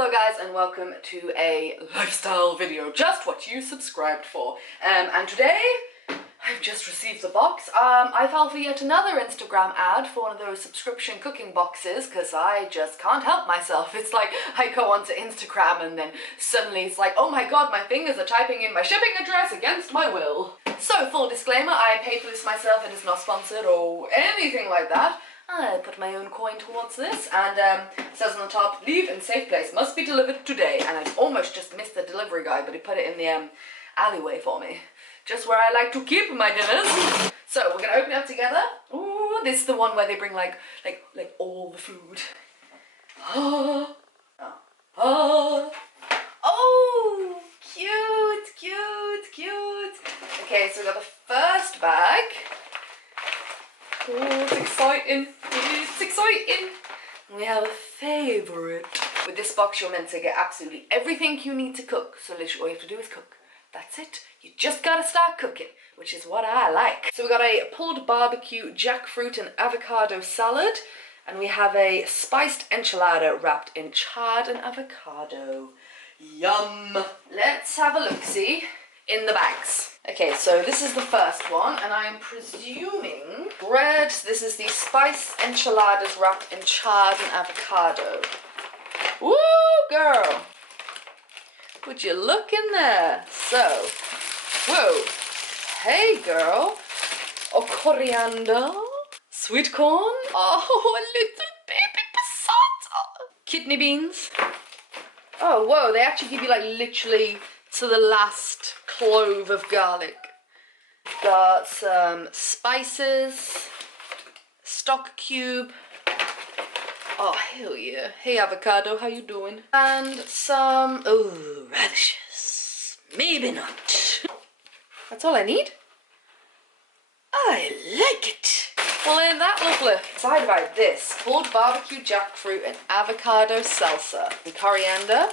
Hello guys and welcome to a lifestyle video, just what you subscribed for. And today I've just received the box. I fell for yet another Instagram ad for one of those subscription cooking boxes because I just can't help myself. It's like I go onto Instagram and then suddenly it's like, oh my god, my fingers are typing in my shipping address against my will. So full disclaimer, I paid for this myself and it's not sponsored or anything like that. I put my own coin towards this and it says on the top, leave in safe place, must be delivered today. And I almost just missed the delivery guy, but he put it in the alleyway for me. Just where I like to keep my dinners. So we're gonna open it up together. Ooh, this is the one where they bring like all the food. Oh, cute, cute, cute. Okay, so we got the first bag. Oh, it's exciting. It's exciting. We have a favourite. With this box, you're meant to get absolutely everything you need to cook. So literally all you have to do is cook. That's it. You just gotta start cooking, which is what I like. So we got a pulled barbecue jackfruit and avocado salad. And we have a spiced enchilada wrapped in chard and avocado. Yum. Let's have a look-see in the bags. Okay, so this is the first one, and I'm presuming bread. This is the spiced enchiladas wrapped in chard and avocado. Woo, girl! Would you look in there? So, whoa, hey, girl. Oh, coriander, sweet corn. Oh, a little baby passata. Kidney beans. Oh, whoa, they actually give you like literally to the last clove of garlic. Got some spices, stock cube. Oh, hell yeah. Hey, avocado, how you doing? And some, oh, radishes. Maybe not. That's all I need. I like it. Well, ain't that lovely? Excited about this. Pulled barbecue jackfruit and avocado salsa. And coriander.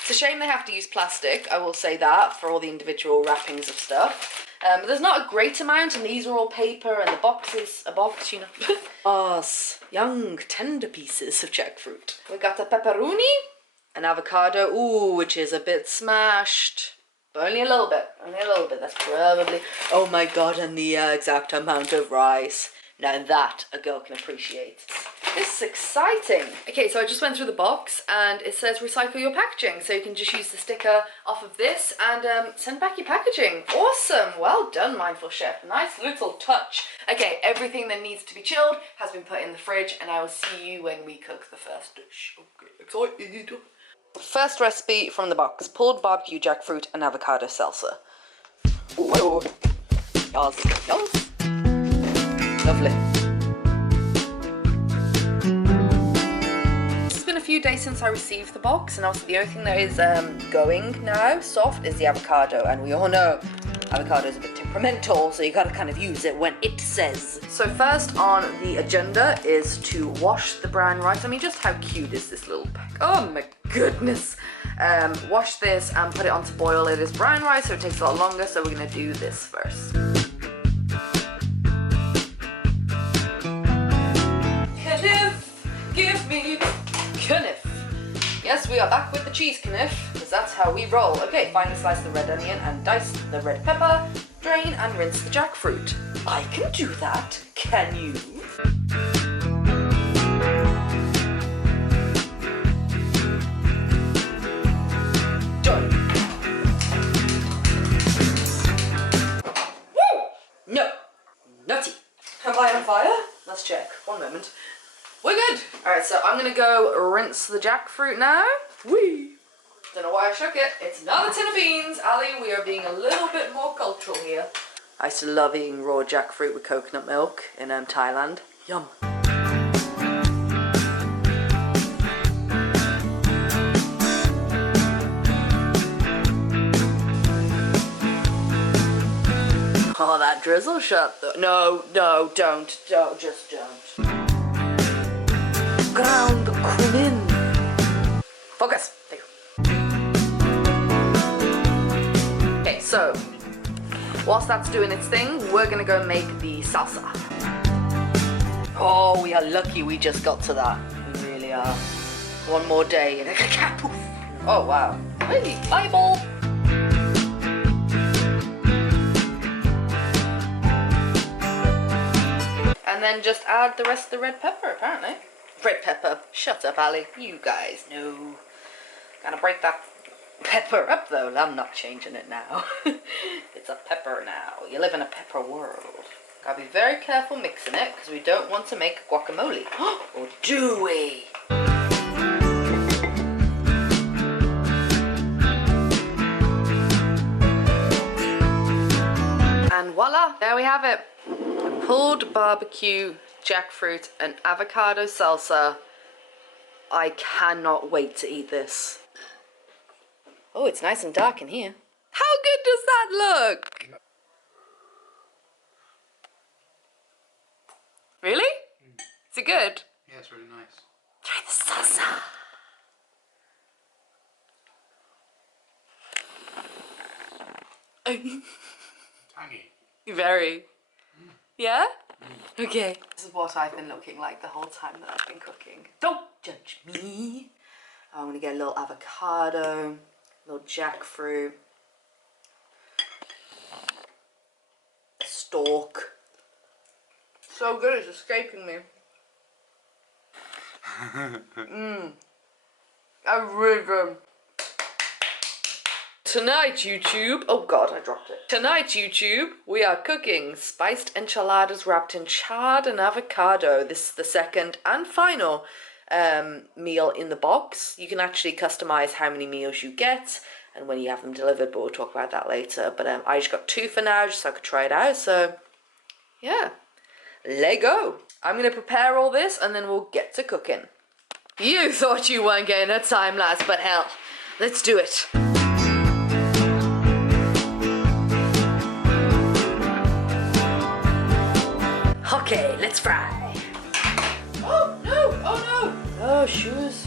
It's a shame they have to use plastic, I will say that, for all the individual wrappings of stuff. But there's not a great amount, and these are all paper, and the box is a box, you know. Oh, young, tender pieces of jackfruit. We got the pepperoni, an avocado, ooh, which is a bit smashed. But only a little bit, that's probably, oh my god, and the exact amount of rice. Now that a girl can appreciate. This is exciting. Okay, so I just went through the box and it says recycle your packaging. So you can just use the sticker off of this and send back your packaging. Awesome, well done, Mindful Chef. Nice little touch. Okay, everything that needs to be chilled has been put in the fridge and I will see you when we cook the first dish. Okay, excited. First recipe from the box, pulled barbecue jackfruit and avocado salsa. Whoa, yes. Lovely. It's been a few days since I received the box, and also the only thing that is going now soft is the avocado, and we all know avocado is a bit temperamental, so you gotta kind of use it when it says. So first on the agenda is to wash the brown rice. I mean, just how cute is this little pack? Oh my goodness. Wash this and put it on to boil. It is brown rice, so it takes a lot longer, so we're gonna do this first. Give me kniff. Yes, we are back with the cheese kniff, because that's how we roll. Okay, finely slice the red onion and dice the red pepper, drain and rinse the jackfruit. I can do that, can you? Done. Woo! No. Nutty. Am I on fire? Let's check. One moment. We're good. Alright, so I'm gonna go rinse the jackfruit now. Whee! Don't know why I shook it. It's another tin of beans. Ali, we are being a little bit more cultural here. I used to love eating raw jackfruit with coconut milk in Thailand. Yum. Oh, that drizzle shot though. No, don't, just don't. Ground cumin. Focus. There you go. Okay, so whilst that's doing its thing, we're gonna go make the salsa. Oh, we are lucky we just got to that. We really are. One more day and oh wow. Hey, Bible. And then just add the rest of the red pepper, apparently. Red pepper. Shut up, Ali. You guys know. Gotta break that pepper up, though. I'm not changing it now. It's a pepper now. You live in a pepper world. Gotta be very careful mixing it, because we don't want to make guacamole. Or do we? And voila, there we have it. Pulled barbecue, jackfruit, and avocado salsa. I cannot wait to eat this. Oh, it's nice and dark in here. How good does that look? Really? Is it good? Yeah, it's really nice. Try the salsa. Tangy. Very. Yeah? Okay. This is what I've been looking like the whole time that I've been cooking. Don't judge me. I'm gonna get a little avocado, a little jackfruit, a stalk. So good, it's escaping me. That's really good. Tonight, YouTube, oh god, I dropped it. Tonight, YouTube, we are cooking spiced enchiladas wrapped in chard and avocado. This is the second and final meal in the box. You can actually customize how many meals you get and when you have them delivered, but we'll talk about that later. But I just got 2 for now, just so I could try it out. So, yeah, let go. I'm gonna prepare all this and then we'll get to cooking. You thought you weren't getting a time lapse, but hell, let's do it. Okay, let's fry. Oh no! Oh no! Oh, shoes.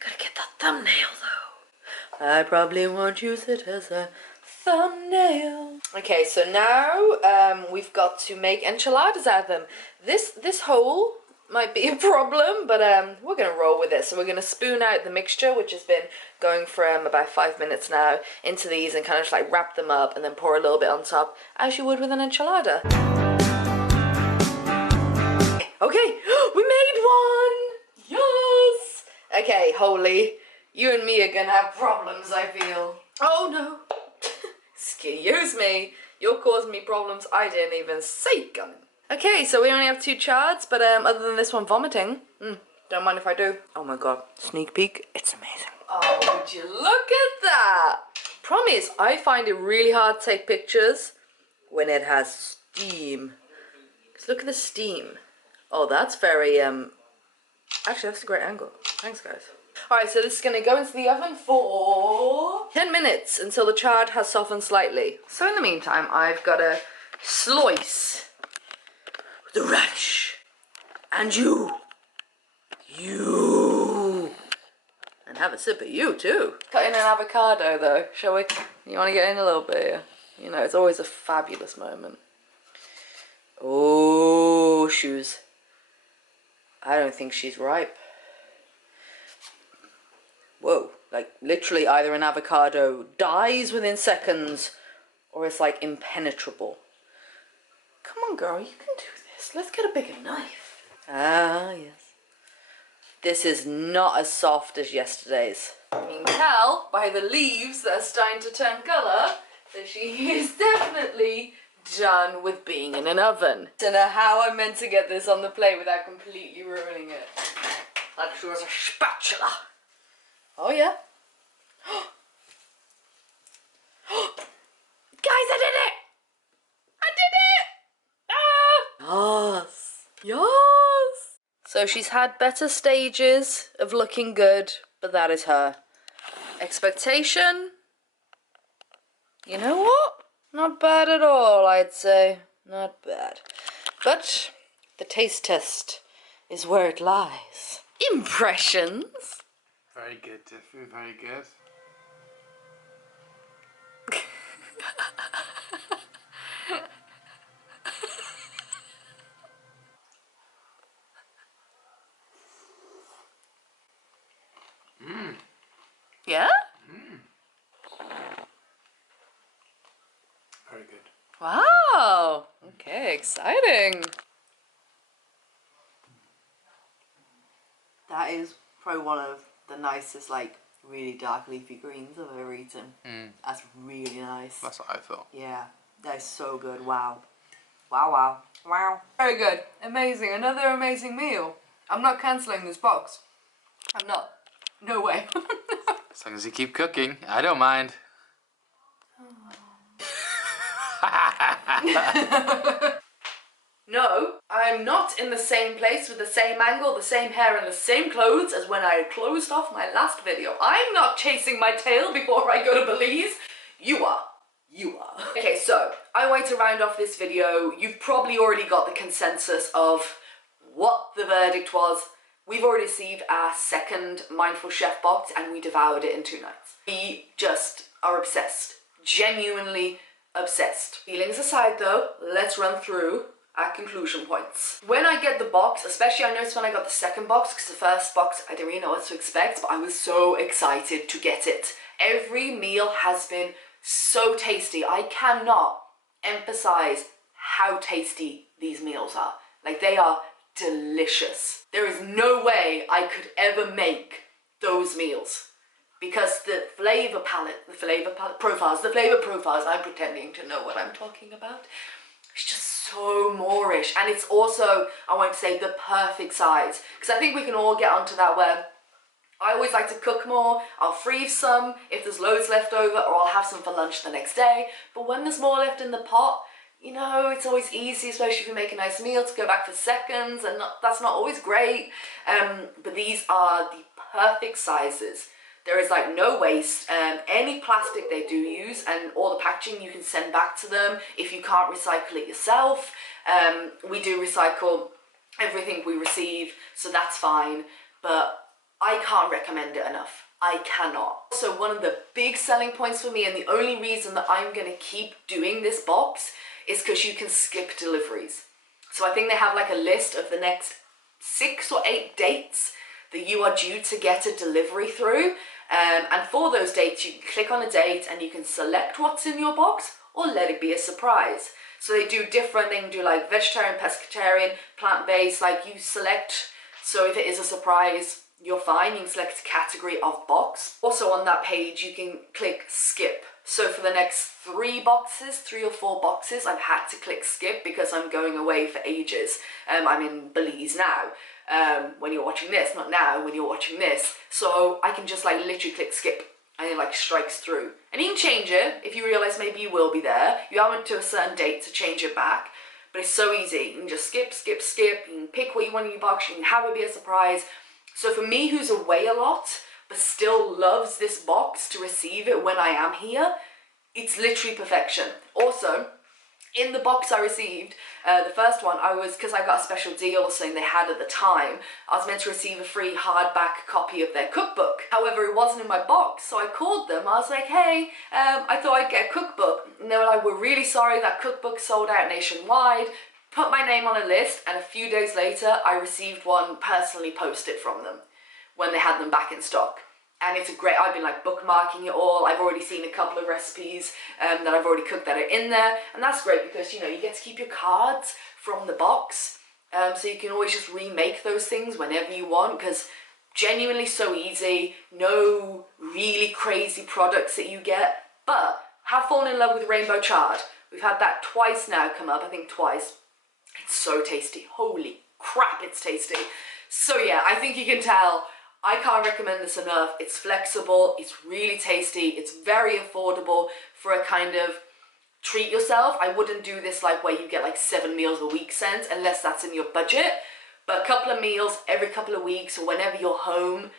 Gotta get that thumbnail though. I probably won't use it as a thumbnail. Okay, so now we've got to make enchiladas out of them. This hole might be a problem, but we're gonna roll with it. So we're gonna spoon out the mixture, which has been going from about 5 minutes now, into these and kind of just like wrap them up and then pour a little bit on top, as you would with an enchilada. Okay, we made one! Yes! Okay, Holy, you and me are gonna have problems, I feel. Oh no! Excuse me, you're causing me problems I didn't even see coming. Okay, so we only have 2 chards, but other than this one vomiting, don't mind if I do. Oh my god, sneak peek, it's amazing. Oh, would you look at that? Problem is, I find it really hard to take pictures when it has steam. Because look at the steam. Oh, that's very, actually that's a great angle. Thanks, guys. Alright, so this is going to go into the oven for 10 minutes until the chard has softened slightly. So in the meantime, I've got a slice the radish, and you, and have a sip of you too. Cutting an avocado though, shall we? You want to get in a little bit here? You know, it's always a fabulous moment. Oh, shoes. I don't think she's ripe. Whoa, like literally either an avocado dies within seconds or it's like impenetrable. Come on girl, you can do this. Let's get a bigger knife. Ah, yes. This is not as soft as yesterday's. You can tell by the leaves that are starting to turn colour that she is definitely done with being in an oven. Don't know how I'm meant to get this on the plate without completely ruining it. Like she was a spatula. Oh yeah. Guys, I did it! I did it! Ah! Yes. Yes! So she's had better stages of looking good, but that is her. Expectation? You know what? Not bad at all, I'd say. Not bad. But the taste test is where it lies. Impressions? Very good, Tiffany, very good. Wow. Okay, exciting. That is probably one of the nicest, like, really dark leafy greens I've ever eaten. That's really nice. That's what I thought. Yeah, that is so good. Wow. Wow, wow. Wow. Very good. Amazing. Another amazing meal. I'm not cancelling this box. I'm not. No way. As long as you keep cooking, I don't mind. No, I'm not in the same place with the same angle, the same hair and the same clothes as when I closed off my last video. I'm not chasing my tail before I go to Belize. You are. You are. Okay, so I want to round off this video. You've probably already got the consensus of what the verdict was. We've already received our second Mindful Chef box and we devoured it in 2 nights. We just are obsessed. Genuinely obsessed. Feelings aside though, let's run through our conclusion points. When I get the box, especially I noticed when I got the second box, because the first box I didn't really know what to expect, but I was so excited to get it. Every meal has been so tasty. I cannot emphasize how tasty these meals are. Like, they are delicious. There is no way I could ever make those meals because the flavor profiles, I'm pretending to know what I'm talking about. It's just so Moorish, and it's also, I want to say, the perfect size, because I think we can all get onto that where I always like to cook more. I'll freeze some if there's loads left over, or I'll have some for lunch the next day. But when there's more left in the pot, you know, it's always easy, especially if you make a nice meal, to go back for seconds, and that's not always great. But these are the perfect sizes. There is like no waste. Any plastic they do use and all the packaging you can send back to them if you can't recycle it yourself. We do recycle everything we receive, so that's fine, but I can't recommend it enough. I cannot. So one of the big selling points for me, and the only reason that I'm gonna keep doing this box, is because you can skip deliveries. So I think they have like a list of the next 6 or 8 dates that you are due to get a delivery through. And for those dates, you can click on a date and you can select what's in your box or let it be a surprise. So they do different, they can do like vegetarian, pescatarian, plant-based, like you select. So if it is a surprise, you're fine. You can select a category of box. Also on that page, you can click skip. So for the next 3 or 4 boxes, I've had to click skip because I'm going away for ages. I'm in Belize now. When you're watching this, not now, when you're watching this. So I can just like literally click skip and it like strikes through. And you can change it if you realize maybe you will be there. You haven't to a certain date to change it back. But it's so easy. You can just skip, skip, skip. You can pick what you want in your box. You can have it be a surprise. So for me, who's away a lot, but still loves this box to receive it when I am here, it's literally perfection. Also, in the box I received, the first one, because I got a special deal or something they had at the time, I was meant to receive a free hardback copy of their cookbook. However, it wasn't in my box, so I called them. I was like, hey, I thought I'd get a cookbook. And they were like, we're really sorry, that cookbook sold out nationwide. Put my name on a list, and a few days later, I received one personally posted from them when they had them back in stock. And it's a great, I've been like bookmarking it all. I've already seen a couple of recipes that I've already cooked that are in there. And that's great because, you know, you get to keep your cards from the box. So you can always just remake those things whenever you want, because genuinely so easy. No really crazy products that you get. But have fallen in love with rainbow chard. We've had that twice now come up, I think twice. It's so tasty. Holy crap, it's tasty. So yeah, I think you can tell I can't recommend this enough. It's flexible, it's really tasty, it's very affordable for a kind of treat yourself. I wouldn't do this like where you get like 7 meals a week sent unless that's in your budget. But a couple of meals every couple of weeks or whenever you're home,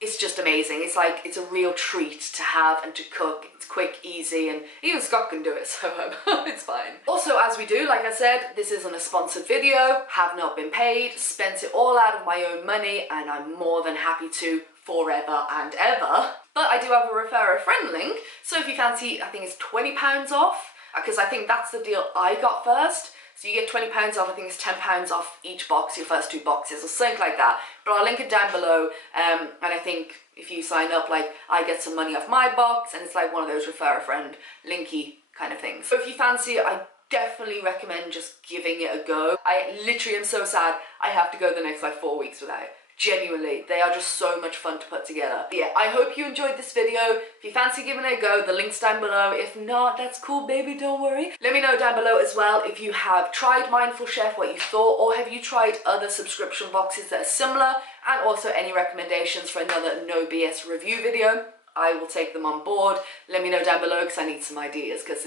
it's just amazing. It's like, it's a real treat to have and to cook. It's quick, easy, and even Scott can do it, so it's fine. Also, as we do, like I said, this isn't a sponsored video, have not been paid, spent it all out of my own money, and I'm more than happy to forever and ever. But I do have a refer a friend link, so if you fancy, I think it's £20 off, because I think that's the deal I got first. So you get £20 off, I think it's £10 off each box, your first 2 boxes, or something like that. But I'll link it down below, and I think if you sign up, like, I get some money off my box, and it's like one of those refer a friend linky kind of things. So if you fancy it, I definitely recommend just giving it a go. I literally am so sad I have to go the next like 4 weeks without it. Genuinely, they are just so much fun to put together. But yeah, I hope you enjoyed this video. If you fancy giving it a go, the link's down below. If not, that's cool, baby, don't worry. Let me know down below as well if you have tried Mindful Chef, what you thought, or have you tried other subscription boxes that are similar, and also any recommendations for another no BS review video. I will take them on board. Let me know down below because I need some ideas, because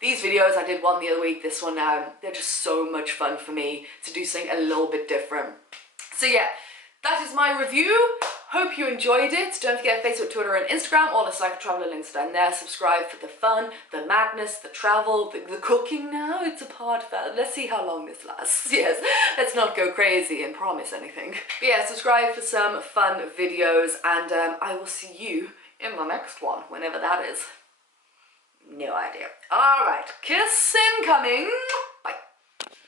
these videos, I did one the other week, this one now, they're just so much fun for me to do something a little bit different. So yeah, that is my review. Hope you enjoyed it. Don't forget Facebook, Twitter and Instagram, all the PsychoTraveller links down there. Subscribe for the fun, the madness, the travel, the cooking now. It's a part of that. Let's see how long this lasts. Yes, let's not go crazy and promise anything. But yeah, subscribe for some fun videos, and I will see you in the next one, whenever that is. No idea. Alright, kiss incoming!